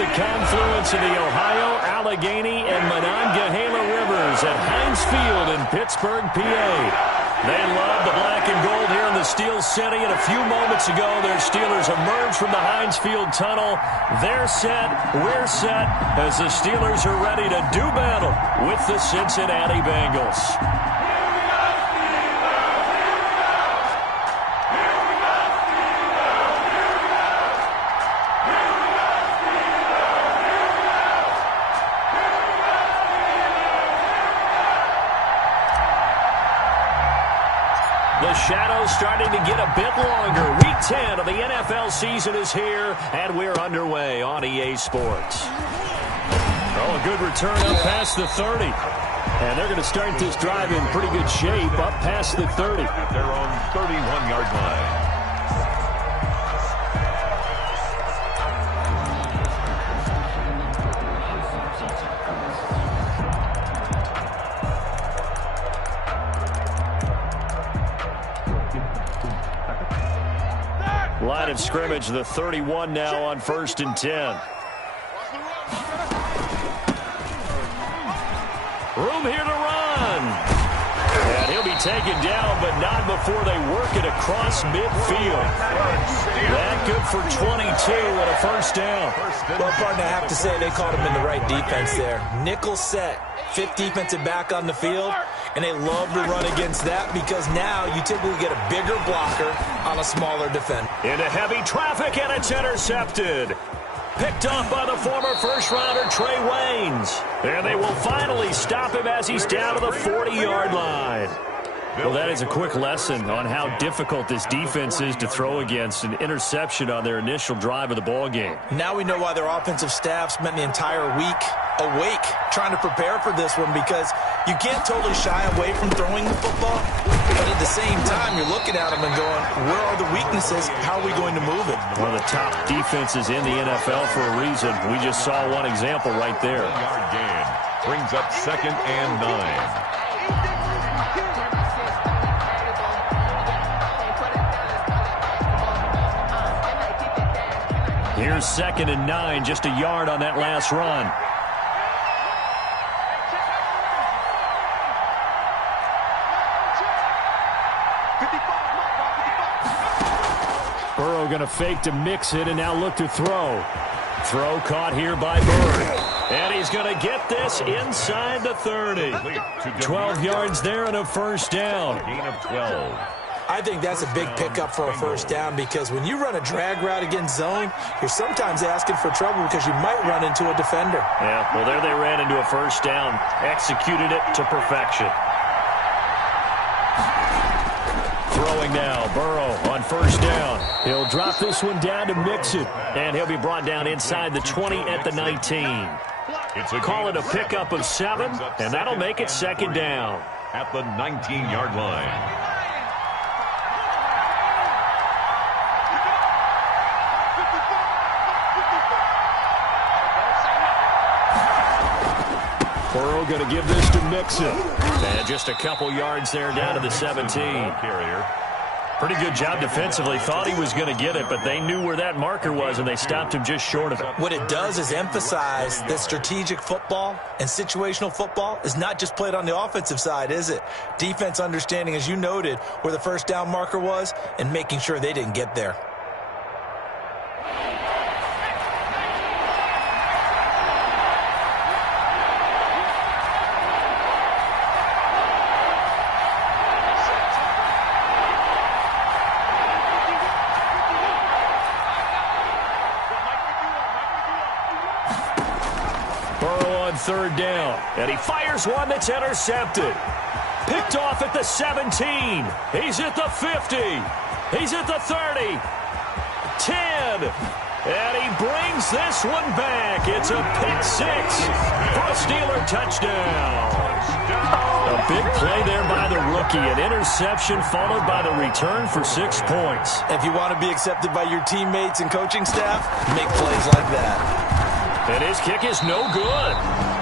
the confluence of the Ohio, Allegheny, and Monongahela rivers at Heinz Field in Pittsburgh, PA. They love the black and gold here in the Steel City, and a few moments ago, their Steelers emerged from the Heinz Field tunnel. They're set, we're set, as the Steelers are ready to do battle with the Cincinnati Bengals. The shadow's starting to get a bit longer. Week 10 of the NFL season is here, and we're underway on EA Sports. Oh, a good return up past the 30. And they're going to start this drive in pretty good shape up past the 30. At their own 31-yard line. Line of scrimmage, the 31 now on 1st and 10. Room here to run. And he'll be taken down, but not before they work it across midfield. That good for 22 and a first down. Well, partner, I have to say they called him in the right defense there. Nickel set, 5th defensive back on the field. And they love to run against that because now you typically get a bigger blocker on a smaller defender. Into heavy traffic, and it's intercepted. Picked off by the former first-rounder Trey Waynes. And they will finally stop him as he's down to the 40-yard line. Well, that is a quick lesson on how difficult this defense is to throw against. An interception on their initial drive of the ball game. Now we know why their offensive staff spent the entire week awake trying to prepare for this one, because you can't totally shy away from throwing the football, but at the same time you're looking at them and going, where are the weaknesses? How are we going to move it? One of the top defenses in the NFL for a reason. We just saw one example right there. Yard gain brings up 2nd and 9. Here's 2nd and 9, just a yard on that last run. Burrow going to fake to mix it and now look to throw. Throw caught here by Bird. And he's going to get this inside the 30. 12 yards there and a first down. Gain of 12. I think that's a big pickup for a first down, because when you run a drag route against zone, you're sometimes asking for trouble because you might run into a defender. Yeah, well, there they ran into a first down, executed it to perfection. Throwing now, Burrow on first down. He'll drop this one down to mix it, and he'll be brought down inside the 20 at the 19. Call it a pickup of 7, and that'll make it 2nd down. At the 19-yard line. Burrow going to give this to Mixon. And just a couple yards there down to the 17. Carrier. Pretty good job defensively. Thought he was going to get it, but they knew where that marker was, and they stopped him just short of it. What it does is emphasize that strategic football and situational football is not just played on the offensive side, is it? Defense understanding, as you noted, where the first down marker was and making sure they didn't get there. Third down, and he fires one that's intercepted. Picked off at the 17. He's at the 50. He's at the 30. 10. And he brings this one back. It's a pick 6 for a Steeler touchdown. A big play there by the rookie. An interception followed by the return for 6 points. If you want to be accepted by your teammates and coaching staff, make plays like that. And his kick is no good.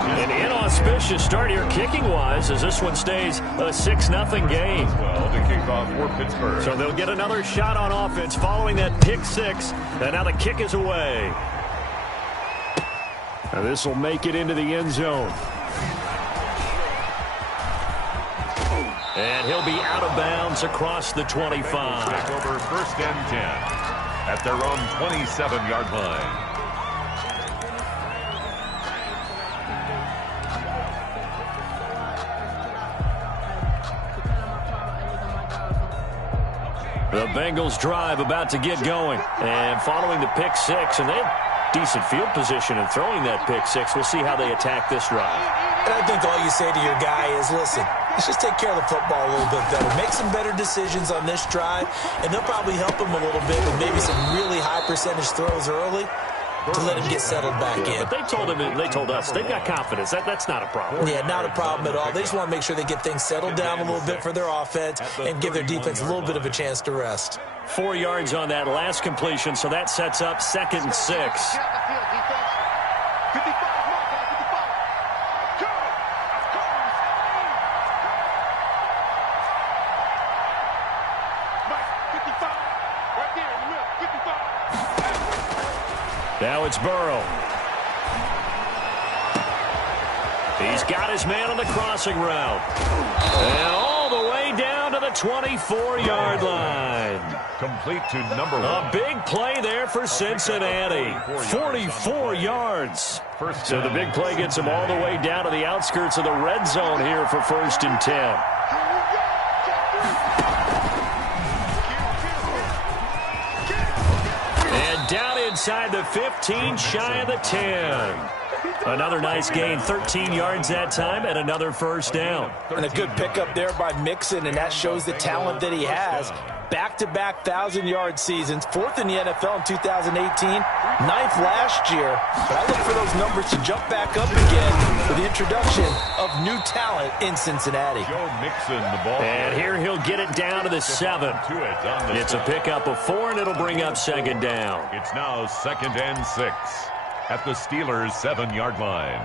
An inauspicious start here kicking-wise as this one stays a 6-0 game. Well, to kick off for Pittsburgh. So they'll get another shot on offense following that pick 6. And now the kick is away. Now this will make it into the end zone. And he'll be out of bounds across the 25. Take over 1st and 10 at their own 27-yard line. The Bengals drive about to get going. And following the pick six, and they have decent field position in throwing that pick six. We'll see how they attack this drive. And I think all you say to your guy is, listen, let's just take care of the football a little bit better. Make some better decisions on this drive, and they'll probably help him a little bit with maybe some really high percentage throws early to let him get settled back in. But they told us they've got confidence. That's not a problem. Yeah, not a problem at all. They just want to make sure they get things settled down a little bit for their offense and give their defense a little bit of a chance to rest. 4 yards on that last completion, so that sets up 2nd and 6. Now it's Burrow. He's got his man on the crossing route. And all the way down to the 24-yard line. Complete to number 1. A big play there for Cincinnati. 44 yards. So the big play gets him all the way down to the outskirts of the red zone here for 1st and 10. Down inside the 15, shy of the 10. Another nice gain, 13 yards that time, and another 1st down. And a good pickup there by Mixon, and that shows the talent that he has. Back-to-back 1,000-yard seasons, 4th in the NFL in 2018, 9th last year. But I look for those numbers to jump back up again with the introduction of new talent in Cincinnati. Joe Mixon, the ball. And here he'll get it down to the 7. It's a pickup of 4, and it'll bring up 2nd down. It's now 2nd and 6 at the Steelers' 7-yard line.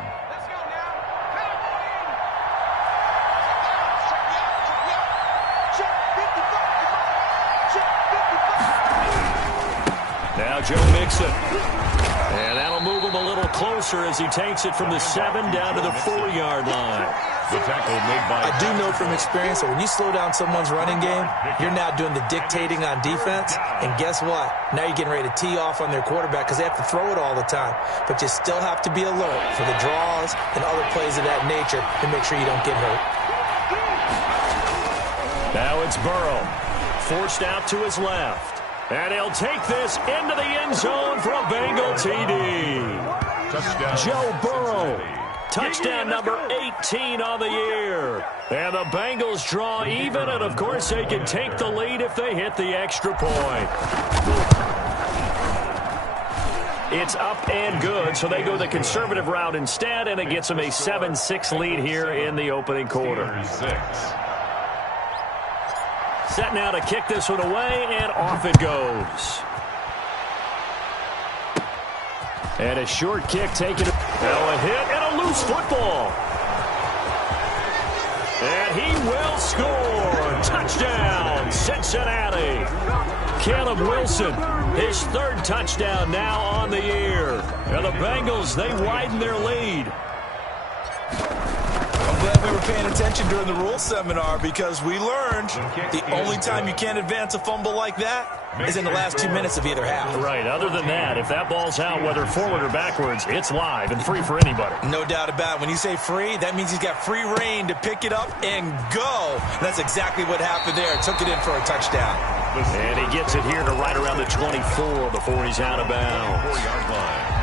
Now Joe Mixon. And that'll move him a little closer as he takes it from the 7 down to the 4-yard line. The tackle made by... I do know from experience that when you slow down someone's running game, you're now doing the dictating on defense. And guess what? Now you're getting ready to tee off on their quarterback because they have to throw it all the time. But you still have to be alert for the draws and other plays of that nature to make sure you don't get hurt. Now it's Burrow. Forced out to his left. And he'll take this into the end zone for a Bengal TD. Touchdown. Joe Burrow. Touchdown number 18 on the year. And the Bengals draw even, and of course they can take the lead if they hit the extra point. It's up and good, so they go the conservative route instead, and it gets them a 7-6 lead here in the opening quarter. Set now to kick this one away, and off it goes. And a short kick taken. Now a hit and a loose football. And he will score. Touchdown, Cincinnati. Caleb Wilson, his 3rd touchdown now on the year. And the Bengals, they widen their lead. Glad we were paying attention during the rules seminar because we learned the only time you can't advance a fumble like that is in the last 2 minutes of either half. Right. Other than that, if that ball's out, whether forward or backwards, it's live and free for anybody. No doubt about it. When you say free, that means he's got free reign to pick it up and go. And that's exactly what happened there. Took it in for a touchdown. And he gets it here to right around the 24 before he's out of bounds. 4-yard line.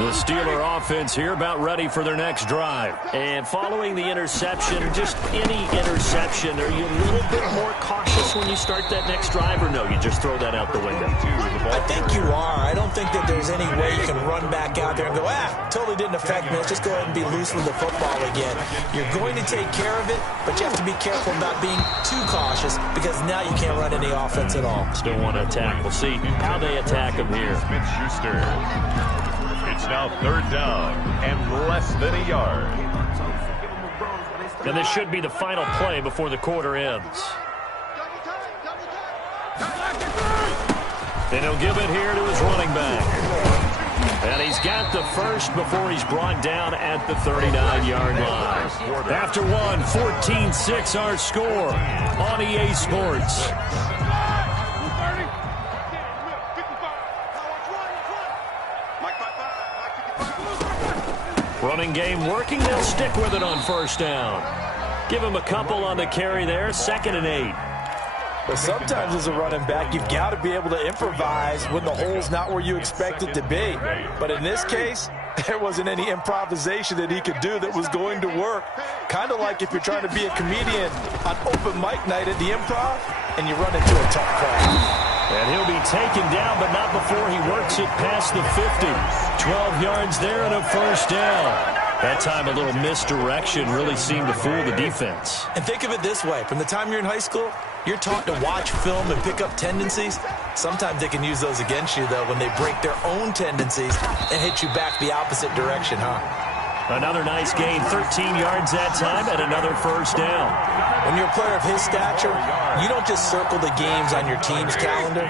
The Steeler offense here about ready for their next drive. And following the interception, just any interception, are you a little bit more cautious when you start that next drive, or no, you just throw that out the window? I think you are. I don't think that there's any way you can run back out there and go, totally didn't affect me. Let's just go ahead and be loose with the football again. You're going to take care of it, but you have to be careful about being too cautious because now you can't run any offense at all. Still want to attack. We'll see how they attack him here. Smith-Schuster. It's now 3rd down and less than a yard. And this should be the final play before the quarter ends. And he'll give it here to his running back. And he's got the first before he's brought down at the 39-yard line. After one, 14-6 our score on EA Sports. Running game working. They'll stick with it on first down. Give him a couple on the carry there. 2nd and 8. But sometimes as a running back, you've got to be able to improvise when the hole's not where you expect it to be. But in this case, there wasn't any improvisation that he could do that was going to work. Kind of like if you're trying to be a comedian on open mic night at the Improv and you run into a tough crowd. And he'll be taken down, but not before he works it past the 50. 12 yards there and a first down. That time a little misdirection really seemed to fool the defense. And think of it this way. From the time you're in high school, you're taught to watch film and pick up tendencies. Sometimes they can use those against you, though, when they break their own tendencies and hit you back the opposite direction, huh? Another nice gain, 13 yards that time, and another first down. When you're a player of his stature, you don't just circle the games on your team's calendar.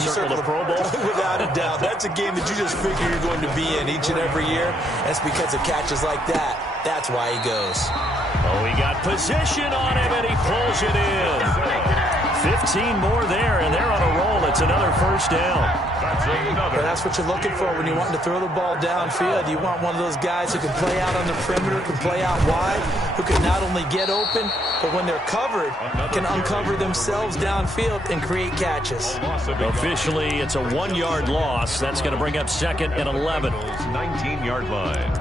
You circle the Pro Bowl? Without a doubt. That's a game that you just figure you're going to be in each and every year. That's because of catches like that. That's why he goes. Oh, he got position on him, and he pulls it in. 15 more there, and they're on a roll. It's another first down. But that's what you're looking for when you're wanting to throw the ball downfield. You want one of those guys who can play out on the perimeter, can play out wide, who can not only get open, but when they're covered, can uncover themselves downfield and create catches. Officially, it's a 1-yard loss. That's going to bring up 2nd and 11. 19-yard line.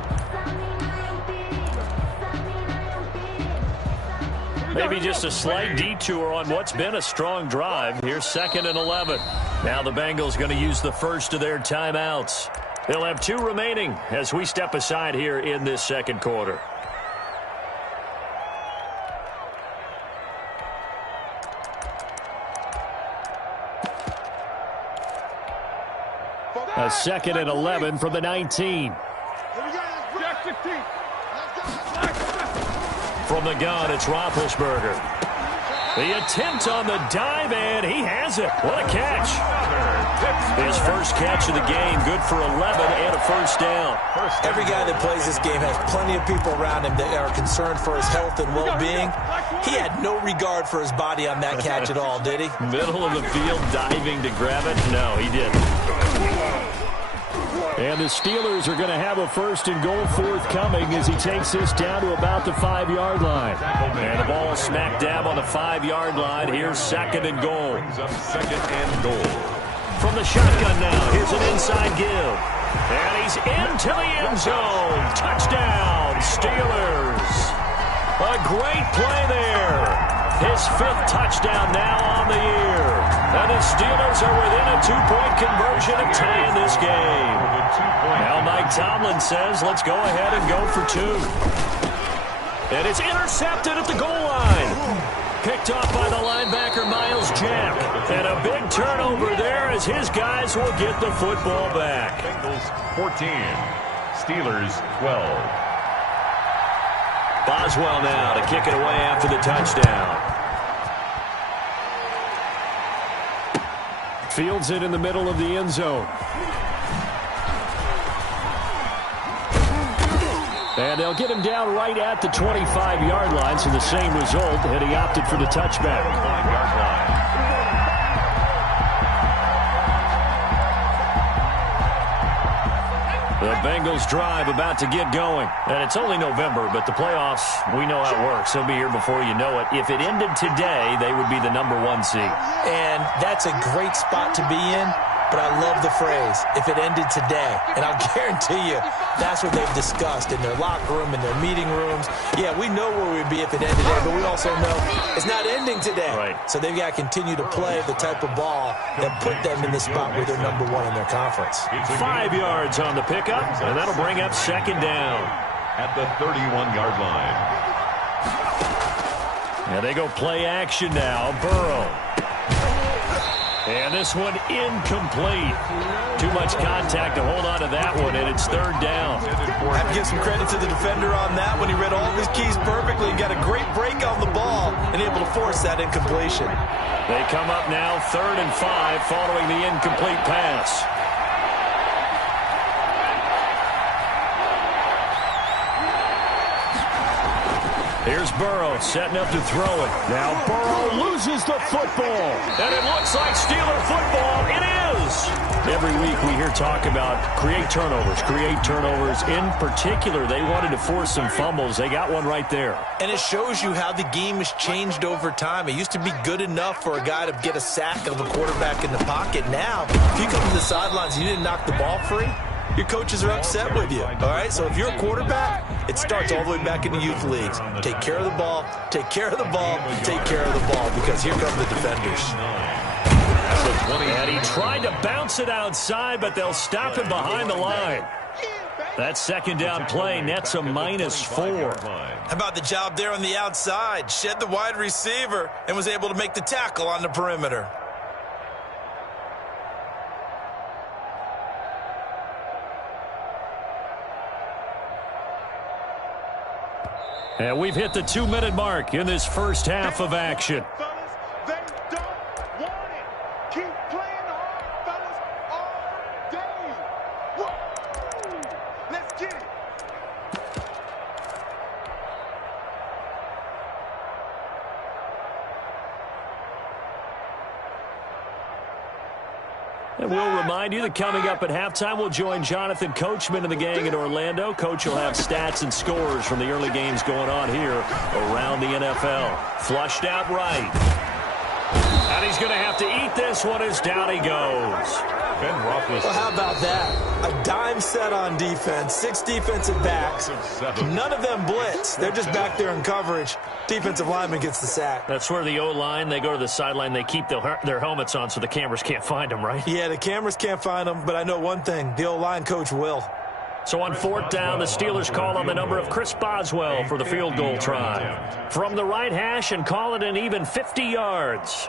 Maybe just a slight detour on what's been a strong drive. Here's 2nd and 11. Now the Bengals going to use the first of their timeouts. They'll have 2 remaining as we step aside here in this second quarter. A 2nd and 11 from the 19. From the gun, it's Roethlisberger. The attempt on the dive, and he has it. What a catch. His first catch of the game, good for 11 and a first down. Every guy that plays this game has plenty of people around him that are concerned for his health and well-being. He had no regard for his body on that catch at all, did he? Middle of the field, diving to grab it? No, he didn't. And the Steelers are going to have a 1st and goal forthcoming as he takes this down to about the 5-yard line. And the ball smack dab on the 5-yard line. Here's 2nd and goal. Second and goal. From the shotgun now, here's an inside give. And he's into the end zone. Touchdown, Steelers. A great play there. His 5th touchdown now on the year. And the Steelers are within a 2-point conversion of tying this game. Now Mike Tomlin says, let's go ahead and go for 2. And it's intercepted at the goal line. Picked off by the linebacker, Miles Jack. And a big turnover there as his guys will get the football back. Bengals 14, Steelers 12. Boswell now to kick it away after the touchdown. Fields it in the middle of the end zone. And they'll get him down right at the 25-yard line, so the same result, and he opted for the touchback. 5-yard line. The Bengals drive about to get going. And it's only November, but the playoffs, we know how it works. They'll be here before you know it. If it ended today, they would be the number 1 seed. And that's a great spot to be in. But I love the phrase, if it ended today. And I'll guarantee you, that's what they've discussed in their locker room, in their meeting rooms. Yeah, we know where we'd be if it ended today, but we also know it's not ending today. Right. So they've got to continue to play the type of ball that put them in the spot where they're number 1 in their conference. 5 yards on the pickup, and that'll bring up 2nd down. At the 31-yard line. And they go play action now. Burrow. And this one incomplete. Too much contact to hold on to that one, and it's 3rd down. I have to give some credit to the defender on that one. He read all of his keys perfectly and got a great break on the ball and able to force that incompletion. They come up now 3rd and 5 following the incomplete pass. Here's Burrow setting up to throw it. Now Burrow loses the football. And it looks like Steeler football. It is. Every week we hear talk about create turnovers. In particular, they wanted to force some fumbles. They got one right there. And it shows you how the game has changed over time. It used to be good enough for a guy to get a sack of a quarterback in the pocket. Now, if you come to the sidelines and you didn't knock the ball free, your coaches are upset with you, all right? So if you're a quarterback, it starts all the way back in the youth leagues. Take care of the ball, take care of the ball, take care of the ball, because here come the defenders. And he tried to bounce it outside, but they'll stop him behind the line. That second down play nets a -4. How about the job there on the outside? Shed the wide receiver and was able to make the tackle on the perimeter. And we've hit the 2-minute mark in this first half of action. They don't want it. Keep playing hard, fellas, all day. Woo! Let's get it. And we'll remind you that coming up at halftime, we'll join Jonathan Coachman and the gang in Orlando. Coach will have stats and scores from the early games going on here around the NFL. Flushed out right. And he's going to have to eat this one as down he goes. Well, how about that? A dime set on defense, 6 defensive backs. None of them blitz. They're just back there in coverage. Defensive lineman gets the sack. That's where the O-line, they go to the sideline, they keep their helmets on so the cameras can't find them, right? Yeah, the cameras can't find them, but I know one thing. The O-line coach will. So on 4th down, the Steelers call on the number of Chris Boswell for the field goal try. From the right hash and call it an even 50 yards.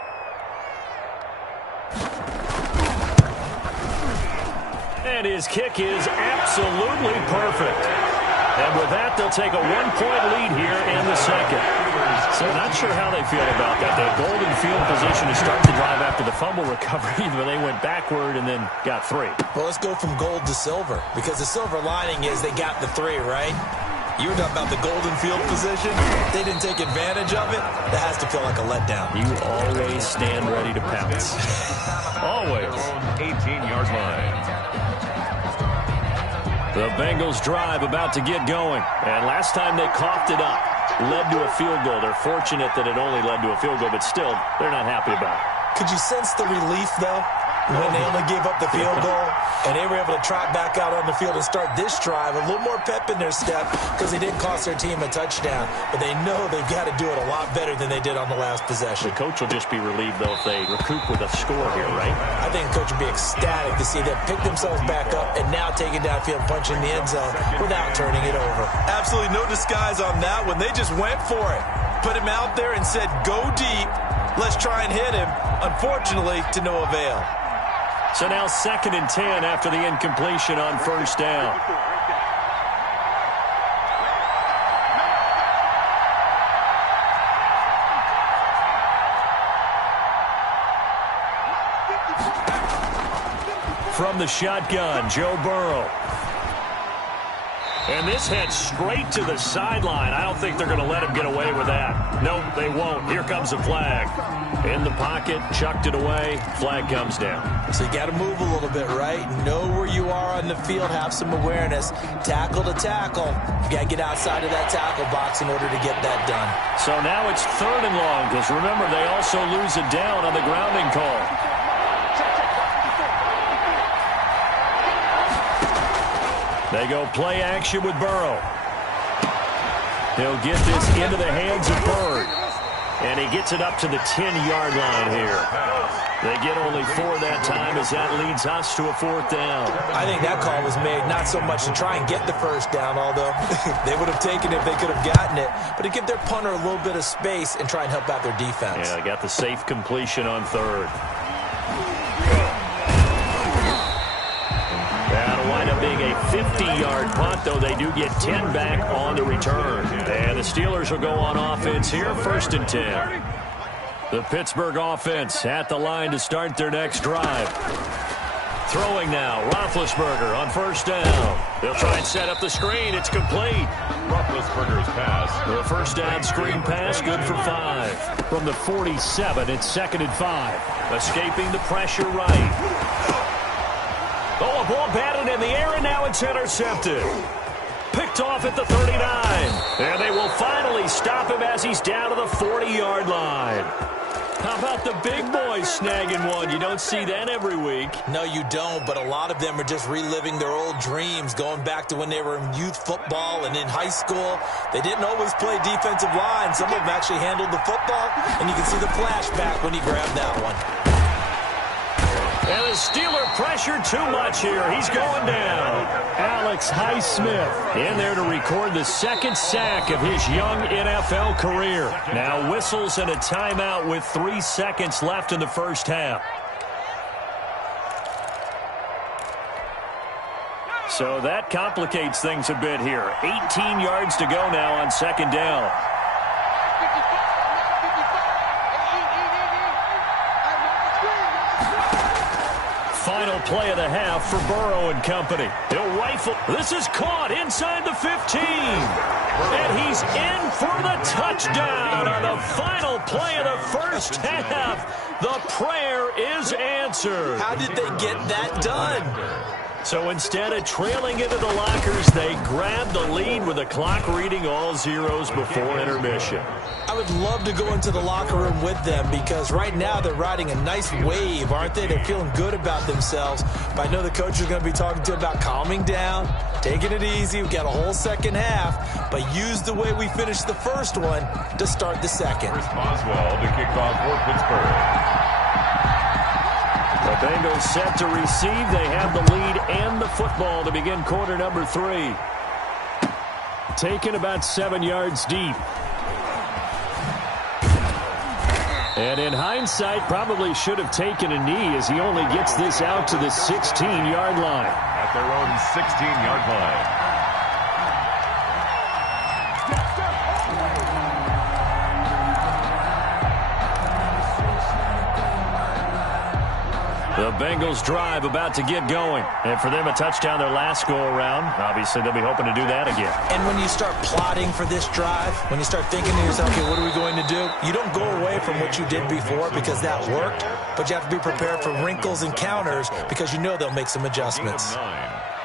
And his kick is absolutely perfect. And with that, they'll take a 1-point lead here in the second. So not sure how they feel about that. They had golden field position to start the drive after the fumble recovery, but they went backward and then got 3. Well, let's go from gold to silver, because the silver lining is they got the 3, right? You were talking about the golden field position. They didn't take advantage of it. That has to feel like a letdown. You always stand ready to pounce. Always. 18-yard line. The Bengals drive about to get going. And last time they coughed it up, led to a field goal. They're fortunate that it only led to a field goal, but still, they're not happy about it. Could you sense the relief, though, when they only gave up the field goal and they were able to trot back out on the field and start this drive? A little more pep in their step because they didn't cost their team a touchdown, but they know they've got to do it a lot better than they did on the last possession. The coach will just be relieved, though, if they recoup with a score here, right? I think the coach would be ecstatic to see them pick themselves back up and now take it downfield and punch in the end zone without turning it over. Absolutely no disguise on that one. They just went for it. Put him out there and said, go deep. Let's try and hit him. Unfortunately, to no avail. So now 2nd and 10 after the incompletion on 1st down. From the shotgun, Joe Burrow. And this heads straight to the sideline. I don't think they're going to let him get away with that. Nope, they won't. Here comes a flag. In the pocket, chucked it away. Flag comes down. So you got to move a little bit, right? Know where you are on the field. Have some awareness. Tackle to tackle. You got to get outside of that tackle box in order to get that done. So now it's 3rd and long, because remember, they also lose a down on the grounding call. They go play action with Burrow. He'll get this into the hands of Bird. And he gets it up to the 10-yard line here. They get only 4 that time as that leads us to a 4th down. I think that call was made not so much to try and get the 1st down, although they would have taken it if they could have gotten it, but to give their punter a little bit of space and try and help out their defense. Yeah, they got the safe completion on 3rd. That'll wind up being a 50-yard punt, though they do get 10 back on the return. And the Steelers will go on offense here, 1st and 10. The Pittsburgh offense at the line to start their next drive. Throwing now, Roethlisberger on first down. They'll try and set up the screen. It's complete. Roethlisberger's pass. The first down screen pass, good for 5. From the 47, it's 2nd and 5. Escaping the pressure right. Oh, a ball batted in the air, and now it's intercepted. Picked off at the 39. And they will finally stop him as he's down to the 40-yard line. How about the big boys snagging one? You don't see that every week. No, you don't, but a lot of them are just reliving their old dreams, going back to when they were in youth football and in high school. They didn't always play defensive line. Some of them actually handled the football, and you can see the flashback when he grabbed that one. And the Steeler pressure too much here. He's going down. Alex Highsmith in there to record the second sack of his young NFL career. Now whistles and a timeout with 3 seconds left in the first half. So that complicates things a bit here. 18 yards to go now on second down. Final play of the half for Burrow and company. He'll rifle. This is caught inside the 15. And he's in for the touchdown on the final play of the first half. The prayer is answered. How did they get that done? So instead of trailing into the lockers, they grabbed the lead with the clock reading all zeros before intermission. I would love to go into the locker room with them because right now they're riding a nice wave, aren't they? They're feeling good about themselves. But I know the coach is going to be talking to them about calming down, taking it easy. We've got a whole second half, but use the way we finished the first one to start the second. Chris Boswell to kick off for Pittsburgh. The Bengals set to receive. They have the lead and the football to begin quarter number 3. Taken about 7 yards deep. And in hindsight, probably should have taken a knee as he only gets this out to the 16-yard line. At their own 16-yard line. The Bengals drive about to get going. And for them, a touchdown their last go-around. Obviously, they'll be hoping to do that again. And when you start plotting for this drive, when you start thinking to yourself, okay, what are we going to do? You don't go away from what you did before because that worked, but you have to be prepared for wrinkles and counters because you know they'll make some adjustments.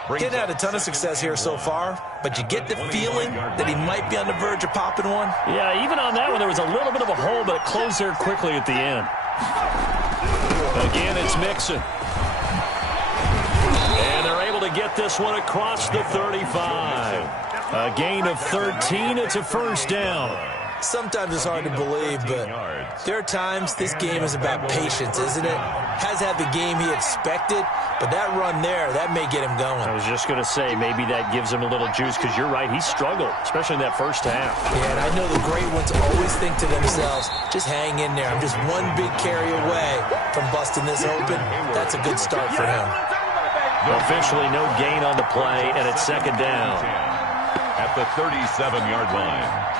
Getting had a ton of success here so far, but you get the feeling that he might be on the verge of popping one. Yeah, even on that one, there was a little bit of a hole, but it closed there quickly at the end. Again, it's Mixon. And they're able to get this one across the 35. A gain of 13. It's a first down. Sometimes it's hard to believe, but there are times this game is about patience, isn't it? Has had the game he expected, but that run there, that may get him going. I was just going to say, maybe that gives him a little juice, because you're right, he struggled, especially in that first half. Yeah, and I know the great ones always think to themselves, just hang in there. I'm just one big carry away from busting this open. That's a good start for him. Officially no gain on the play, and it's second down. At the 37-yard line.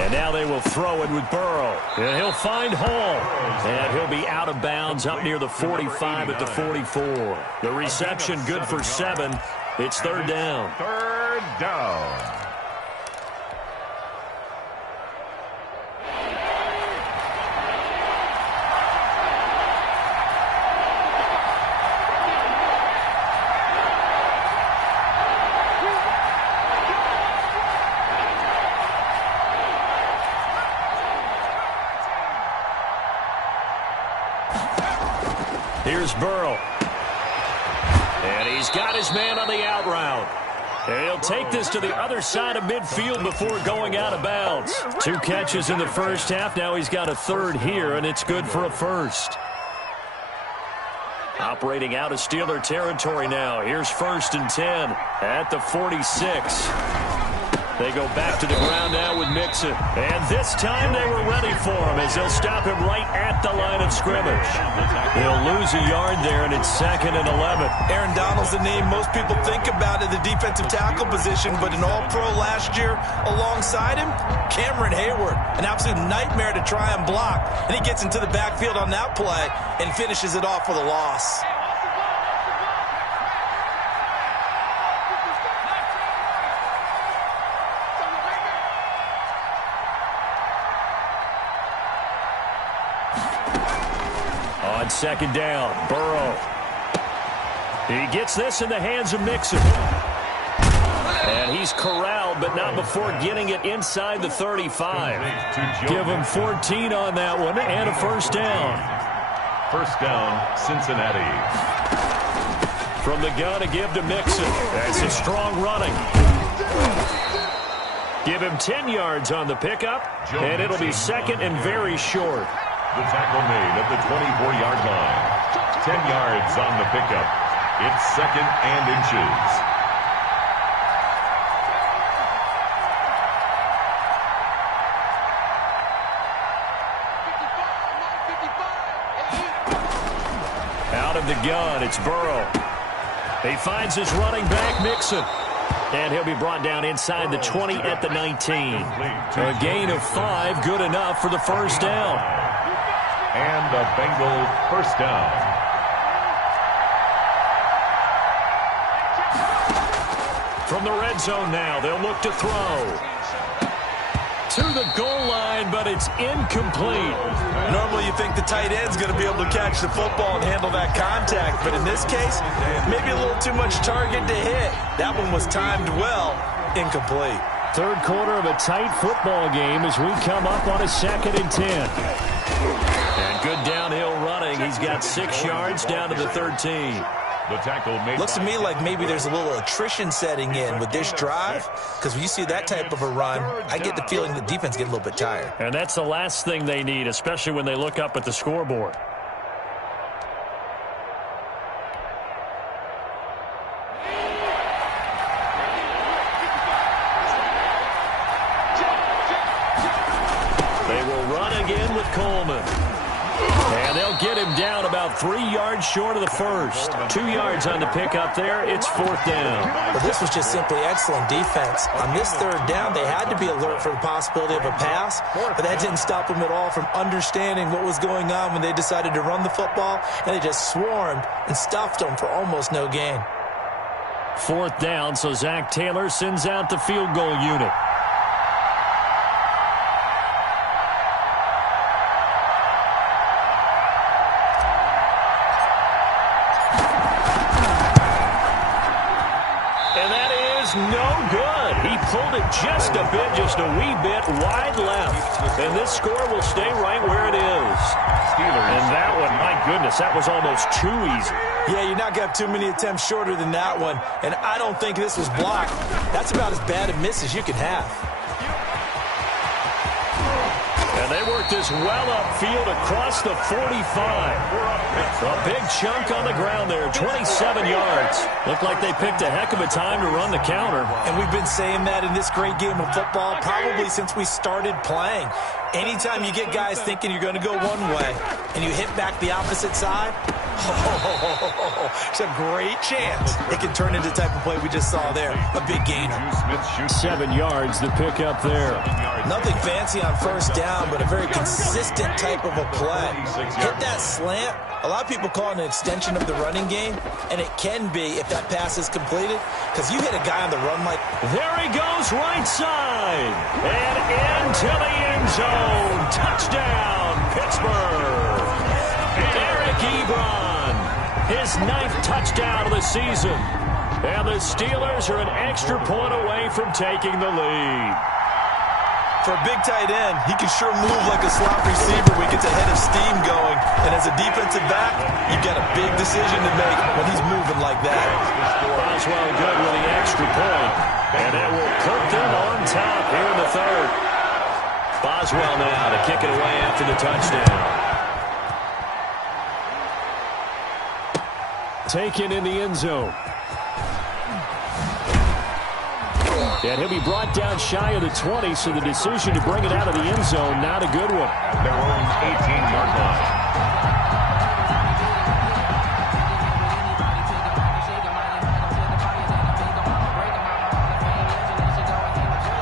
And now they will throw it with Burrow. And he'll find Hall. And he'll be out of bounds up near the 45 at the 44. The reception good for 7. It's third down. Third down. Here's Burrow. And he's got his man on the out route. And he'll take this to the other side of midfield before going out of bounds. 2 catches in the first half. Now he's got a third here, and it's good for a first. Operating out of Steeler territory now. Here's 1st and 10 at the 46. They go back to the ground now with Mixon. And this time they were ready for him as they'll stop him right at the line of scrimmage. They'll lose a yard there, and it's 2nd and 11. Aaron Donald's the name most people think about at the defensive tackle position, but an all-pro last year alongside him, Cameron Hayward. An absolute nightmare to try and block. And he gets into the backfield on that play and finishes it off with a loss. On 2nd down, Burrow. He gets this in the hands of Mixon. And he's corralled, but not before getting it inside the 35. Give him 14 on that one and a first down. First down, Cincinnati. From the gun to give to Mixon. That's a strong running. Give him 10 yards on the pickup, and it'll be 2nd and very short. The tackle made at the 24-yard line. 10 yards on the pickup. It's 2nd and inches. Out of the gun, it's Burrow. He finds his running back, Mixon. And he'll be brought down inside the 20 at the 19. A gain of 5, good enough for the first down. And a Bengal first down. From the red zone now, they'll look to throw. To the goal line, but it's incomplete. Normally you think the tight end's going to be able to catch the football and handle that contact, but in this case, maybe a little too much target to hit. That one was timed well, incomplete. Third quarter of a tight football game as we come up on a 2nd and 10. And good downhill running. He's got 6 yards down to the 13. The tackle made. Looks to me like maybe there's a little attrition setting in with this drive, because when you see that type of a run, I get the feeling the defense get a little bit tired. And that's the last thing they need, especially when they look up at the scoreboard. They will run again with Coleman. And they'll get him down about 3 yards short of the first. 2 yards on the pickup there. It's 4th down. Well, this was just simply excellent defense. On this 3rd down, they had to be alert for the possibility of a pass, but that didn't stop them at all from understanding what was going on when they decided to run the football, and they just swarmed and stuffed them for almost no gain. 4th down, so Zach Taylor sends out the field goal unit. No good. He pulled it just a bit, just a wee bit wide left. And this score will stay right where it is. And that one, my goodness, that was almost too easy. Yeah, you're not going to have too many attempts shorter than that one. And I don't think this was blocked. That's about as bad a miss as you can have. And they work this well upfield across the 45. A big chunk on the ground there, 27 yards. Looked like they picked a heck of a time to run the counter. And we've been saying that in this great game of football probably since we started playing. Anytime you get guys thinking you're going to go one way and you hit back the opposite side, it's a great chance it can turn into the type of play we just saw there. A big gainer. 7 yards the pick up there. Nothing fancy on first down, but a very consistent type of a play. Hit that slant. A lot of people call it an extension of the running game, and it can be if that pass is completed, because you hit a guy on the run like... There he goes right side, and into the end zone. Touchdown, Pittsburgh. Eric Ebron, his 9th touchdown of the season. And the Steelers are an extra point away from taking the lead. For a big tight end, he can sure move like a slot receiver when he gets a head of steam going. And as a defensive back, you've got a big decision to make when he's moving like that. Boswell good with the extra point. And that will put them on top here in the 3rd. Boswell now to kick it away after the touchdown. Taken in the end zone. And he'll be brought down shy of the 20, so the decision to bring it out of the end zone, not a good one. At their own 18-yard line.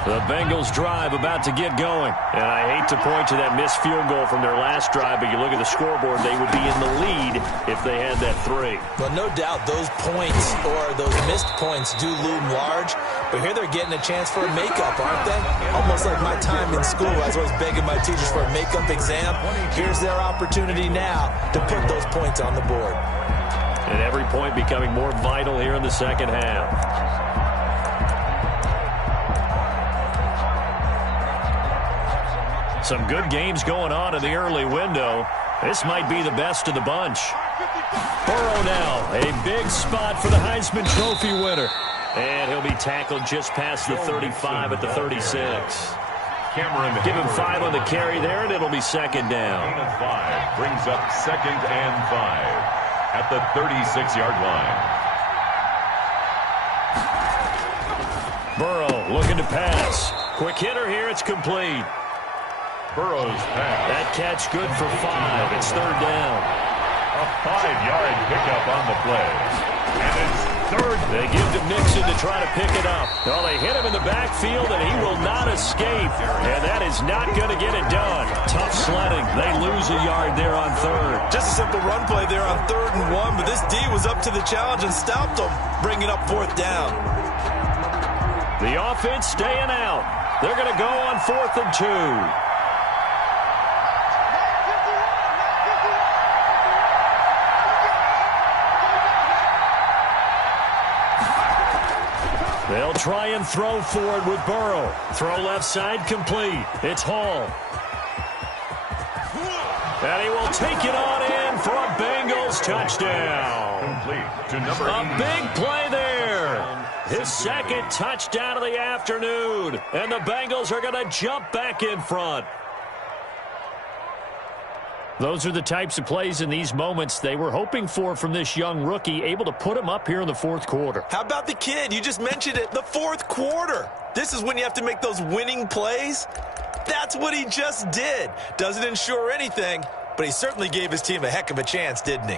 The Bengals drive about to get going. And I hate to point to that missed field goal from their last drive, but you look at the scoreboard, they would be in the lead if they had that 3. Well, no doubt those points or those missed points do loom large, but here they're getting a chance for a makeup, aren't they? Almost like my time in school. I was always begging my teachers for a makeup exam. Here's their opportunity now to put those points on the board. And every point becoming more vital here in the second half. Some good games going on in the early window. This might be the best of the bunch. Burrow now, a big spot for the Heisman Trophy winner. And he'll be tackled just past the 35 at the 36. Give him 5 on the carry there, and it'll be second down. Gain of 5 brings up 2nd and 5 at the 36-yard line. Burrow looking to pass. Quick hitter here, it's complete. Burrow's pass. That catch good for 5. It's third down. A 5-yard pickup on the play. And it's third. They give to Mixon to try to pick it up. Well, they hit him in the backfield, and he will not escape. And that is not going to get it done. Tough sledding. They lose a yard there on third. Just a simple run play there on 3rd and 1, but this D was up to the challenge and stopped them, bringing up 4th down. The offense staying out. They're going to go on 4th and 2. They'll try and throw forward with Burrow. Throw left side complete. It's Hall. And he will take it on in for a Bengals touchdown. Complete to number A big play there. His second touchdown of the afternoon. And the Bengals are going to jump back in front. Those are the types of plays in these moments they were hoping for from this young rookie, able to put him up here in the 4th quarter. How about the kid? You just mentioned it, the 4th quarter. This is when you have to make those winning plays. That's what he just did. Doesn't ensure anything, but he certainly gave his team a heck of a chance, didn't he?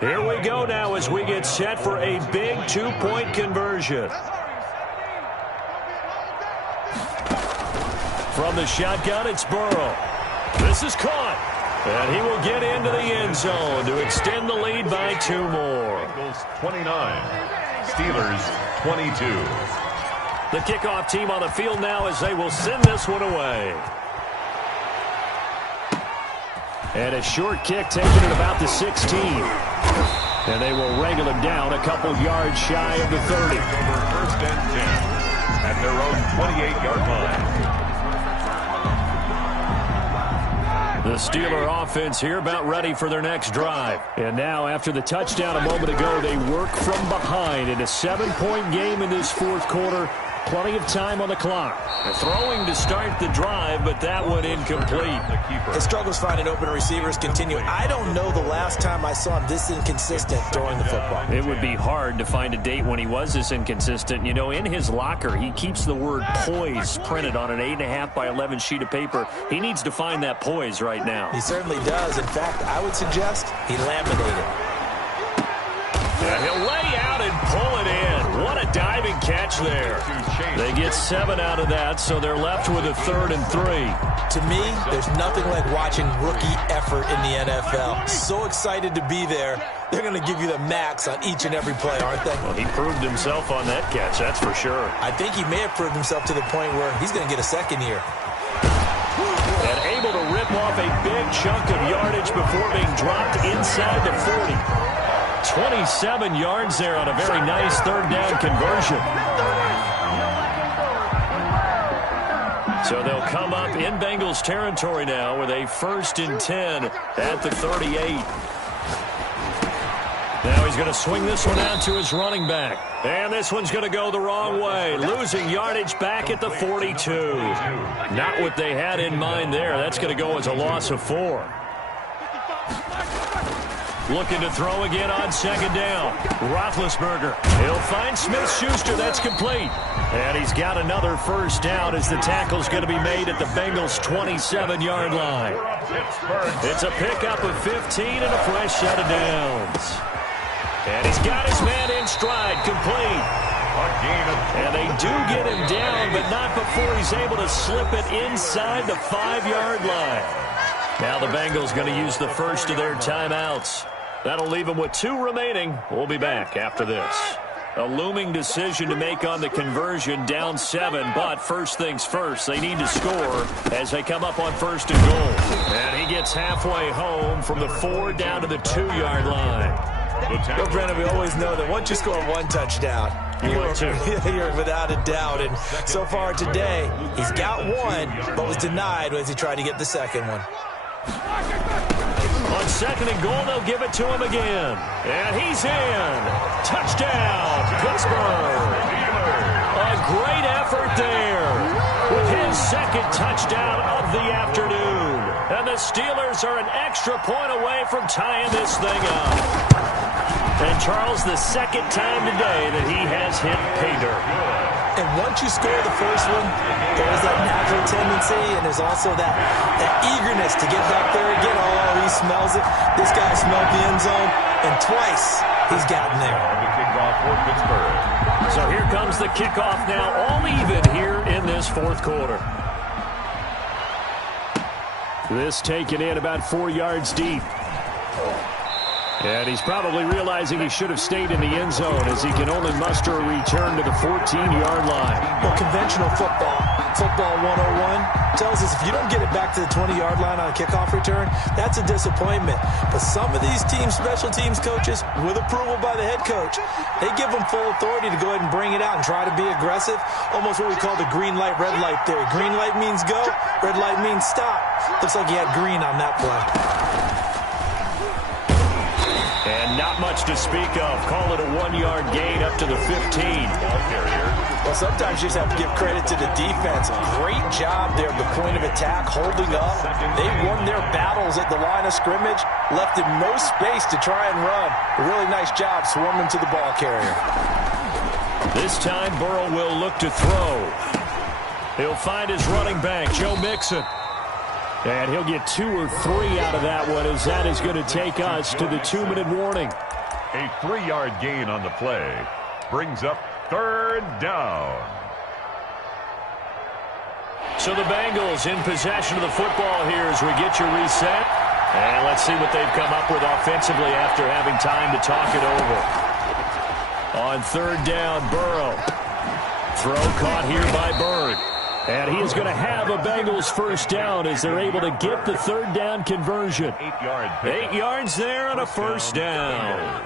Here we go now as we get set for a big 2-point conversion. From the shotgun, it's Burrow. This is caught. And he will get into the end zone to extend the lead by 2 more. Bengals 29, Steelers 22. The kickoff team on the field now as they will send this one away. And a short kick taken at about the 16. And they will wrangle him down a couple yards shy of the 30. Over 1st and 10 at their own 28-yard line. The Steeler offense here about ready for their next drive. And now, after the touchdown a moment ago, they work from behind in a 7-point game in this 4th quarter. Plenty of time on the clock. They're throwing to start the drive, but that one incomplete. The struggles finding open receivers continue. I don't know the last time I saw him this inconsistent throwing the football. It would be hard to find a date when he was this inconsistent. You know, in his locker, he keeps the word poise printed on an 8.5 by 11 sheet of paper. He needs to find that poise right now. He certainly does. In fact, I would suggest he laminated. And he'll lay out and pull it in. What a diving catch there. They get 7 out of that, so they're left with a 3rd and 3. To me, there's nothing like watching rookie effort in the NFL. So excited to be there. They're going to give you the max on each and every play, aren't they? Well, he proved himself on that catch, that's for sure. I think he may have proved himself to the point where he's going to get a second year. And able to rip off a big chunk of yardage before being dropped inside the 40. 27 yards there on a very nice 3rd down conversion. So they'll come up in Bengals territory now with a 1st and 10 at the 38. Now he's going to swing this one out to his running back. And this one's going to go the wrong way. Losing yardage back at the 42. Not what they had in mind there. That's going to go as a loss of 4. Looking to throw again on second down. Roethlisberger. He'll find Smith-Schuster. That's complete. And he's got another first down as the tackle's going to be made at the Bengals' 27-yard line. It's a pickup of 15 and a fresh set of downs. And he's got his man in stride, complete. And they do get him down, but not before he's able to slip it inside the 5-yard line. Now the Bengals going to use the first of their timeouts. That'll leave them with 2 remaining. We'll be back after this. A looming decision to make on the conversion, down 7, but first things first, they need to score as they come up on first and goal. And he gets halfway home from the 4 down to the 2-yard line. Well, Brennan, we always know that once you score 1 touchdown, you're without a doubt. And so far today, he's got 1, but was denied as he tried to get the second one. On second and goal, they'll give it to him again. And he's in. Touchdown, Pittsburgh. A great effort there with his second touchdown of the afternoon. And the Steelers are an extra point away from tying this thing up. And Charles, the second time today that he has hit pay dirt. And once you score the first one, there's that natural tendency, and there's also that eagerness to get back there again. Oh, he smells it. This guy smelled the end zone, and twice he's gotten there. The kickoff for Pittsburgh. So here comes the kickoff now, all even here in this fourth quarter. This taken in about 4 yards deep. And he's probably realizing he should have stayed in the end zone as he can only muster a return to the 14-yard line. Well, conventional football 101, tells us if you don't get it back to the 20-yard line on a kickoff return, that's a disappointment. But some of these special teams coaches, with approval by the head coach, they give them full authority to go ahead and bring it out and try to be aggressive, almost what we call the green light, red light theory. Green light means go, red light means stop. Looks like he had green on that play. And not much to speak of. Call it a 1-yard gain up to the 15. Well, sometimes you just have to give credit to the defense. Great job there at the point of attack, holding up. They won their battles at the line of scrimmage, left him no space to try and run. A really nice job swarming to the ball carrier. This time, Burrow will look to throw. He'll find his running back, Joe Mixon. And he'll get 2 or 3 out of that one, as that is going to take us to the 2-minute warning. A 3-yard gain on the play brings up third down. So the Bengals in possession of the football here as we get your reset. And let's see what they've come up with offensively after having time to talk it over. On third down, Burrow. Throw caught here by Bird. And he is going to have a Bengals first down as they're able to get the third down conversion. 8 yards there on a first down.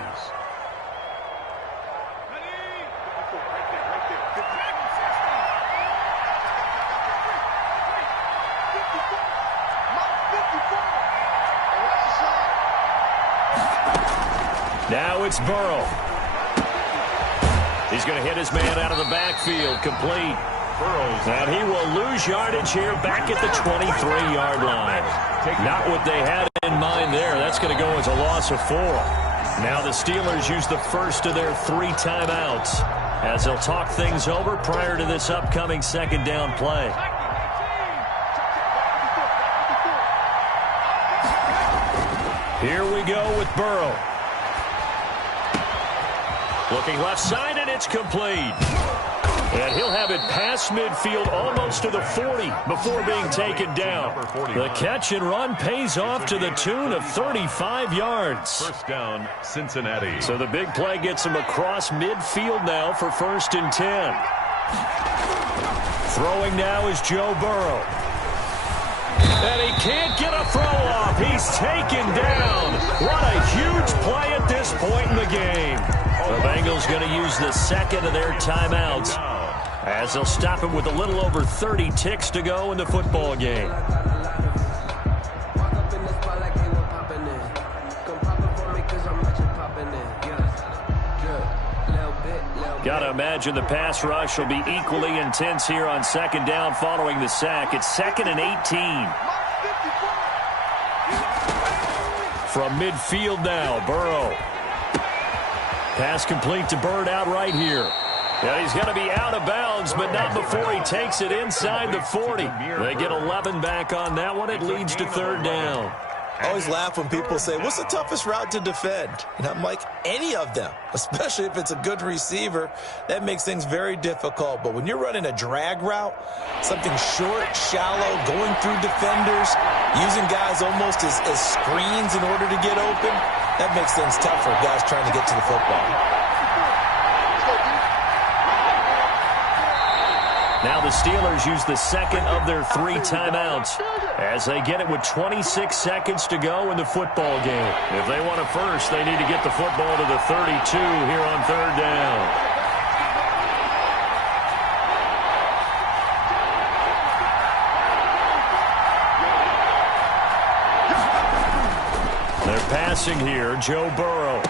Now it's Burrow. He's going to hit his man out of the backfield, complete. And he will lose yardage here back at the 23-yard line. Not what they had in mind there. That's going to go as a loss of 4. Now the Steelers use the first of their 3 timeouts as they'll talk things over prior to this upcoming second down play. Here we go with Burrow. Looking left side, and it's complete. And he'll have it past midfield almost to the 40 before being taken down. The catch and run pays off to the tune of 35 yards. First down, Cincinnati. So the big play gets him across midfield now for 1st and 10. Throwing now is Joe Burrow. And he can't get a throw off. He's taken down. What a huge play at this point in the game. The Bengals going to use the second of their timeouts as they'll stop him with a little over 30 ticks to go in the football game. Got to imagine the pass rush will be equally intense here on second down following the sack. It's 2nd and 18. From midfield now, Burrow. Pass complete to Bird out right here. Yeah, he's going to be out of bounds, but not before he takes it inside the 40. They get 11 back on that one. It leads to third down. I always laugh when people say, what's the toughest route to defend? And I'm like, any of them, especially if it's a good receiver. That makes things very difficult. But when you're running a drag route, something short, shallow, going through defenders, using guys almost as screens in order to get open, that makes things tough for guys trying to get to the football. Now the Steelers use the second of their 3 timeouts as they get it with 26 seconds to go in the football game. If they want a first, they need to get the football to the 32 here on third down. They're passing here, Joe Burrow.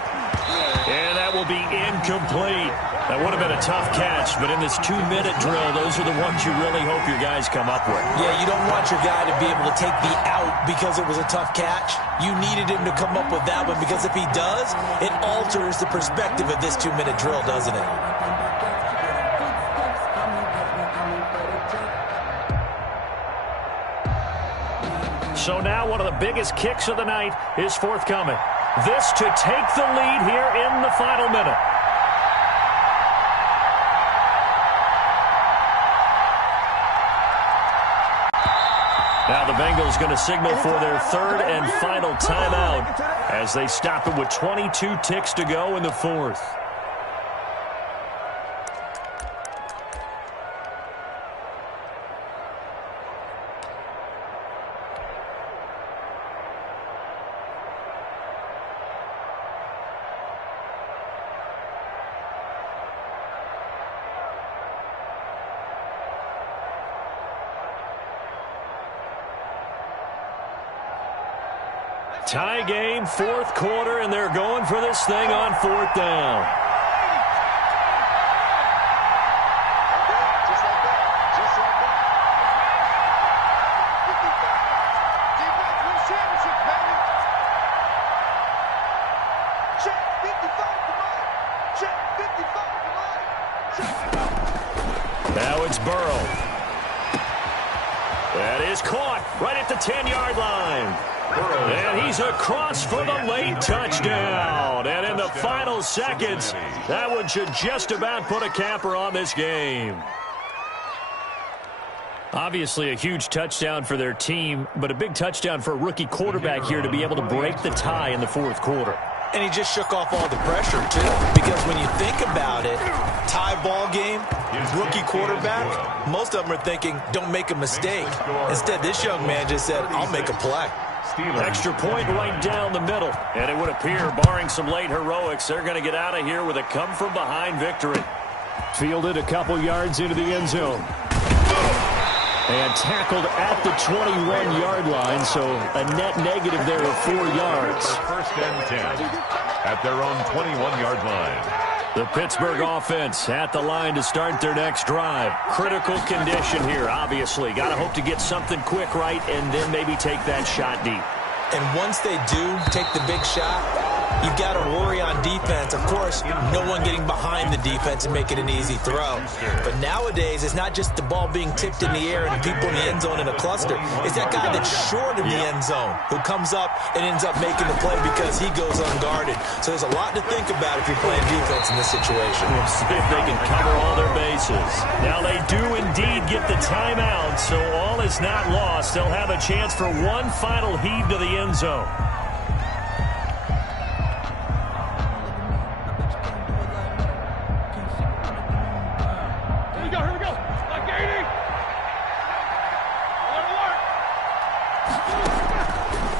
And that will be incomplete. That would have been a tough catch, but in this 2-minute drill, those are the ones you really hope your guys come up with. Yeah, you don't want your guy to be able to take the out because it was a tough catch. You needed him to come up with that one because if he does, it alters the perspective of this 2-minute drill, doesn't it? So now one of the biggest kicks of the night is forthcoming. This to take the lead here in the final minute. Now the Bengals going to signal for their third and final timeout as they stop it with 22 ticks to go in the fourth. Tie game, fourth quarter, and they're going for this thing on fourth down. Just like that. Just like that. 55. Defense wins championship, baby. Check 55 for mine. Check 55 for mine. Check. Now it's Burrow. That is caught right at the 10-yard line. And he's across for the late touchdown. And in the final seconds, that one should just about put a capper on this game. Obviously a huge touchdown for their team, but a big touchdown for a rookie quarterback here to be able to break the tie in the fourth quarter. And he just shook off all the pressure, too, because when you think about it, tie ball game, rookie quarterback, most of them are thinking, don't make a mistake. Instead, this young man just said, I'll make a play. Extra point right down the middle. And it would appear, barring some late heroics, they're going to get out of here with a come-from-behind victory. Fielded a couple yards into the end zone. And tackled at the 21-yard line, so a net negative there of 4 yards. First and 10 at their own 21-yard line. The Pittsburgh offense at the line to start their next drive. Critical condition here, obviously. Got to hope to get something quick right and then maybe take that shot deep. And once they do take the big shot, you've got to worry on defense. Of course, no one getting behind the defense and making an easy throw. But nowadays, it's not just the ball being tipped in the air and people in the end zone in a cluster. It's that guy that's short in the end zone who comes up and ends up making the play because he goes unguarded. So there's a lot to think about if you're playing defense in this situation. We'll see if they can cover all their bases. Now they do indeed get the timeout, so all is not lost. They'll have a chance for one final heave to the end zone.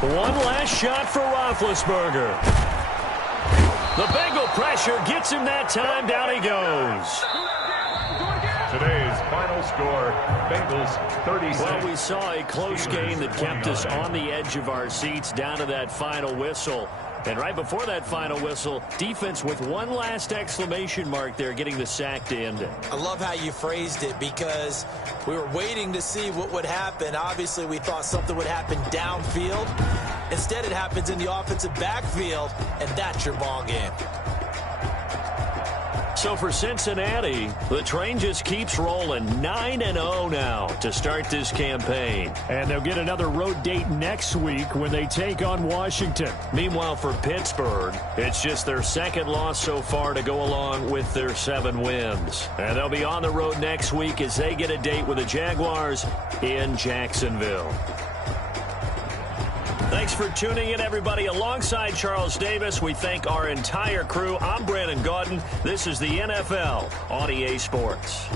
One last shot for Roethlisberger. The Bengal pressure gets him that time. Down he goes. Today's final score, Bengals 36. Well, we saw a close game that kept us on the edge of our seats down to that final whistle. And right before that final whistle, defense with one last exclamation mark there, getting the sack to end it. I love how you phrased it because we were waiting to see what would happen. Obviously, we thought something would happen downfield. Instead, it happens in the offensive backfield, and that's your ball game. So for Cincinnati, the train just keeps rolling. 9-0 now to start this campaign. And they'll get another road date next week when they take on Washington. Meanwhile, for Pittsburgh, it's just their second loss so far to go along with their 7 wins. And they'll be on the road next week as they get a date with the Jaguars in Jacksonville. Thanks for tuning in, everybody. Alongside Charles Davis, we thank our entire crew. I'm Brandon Gaudin. This is the NFL on EA Sports.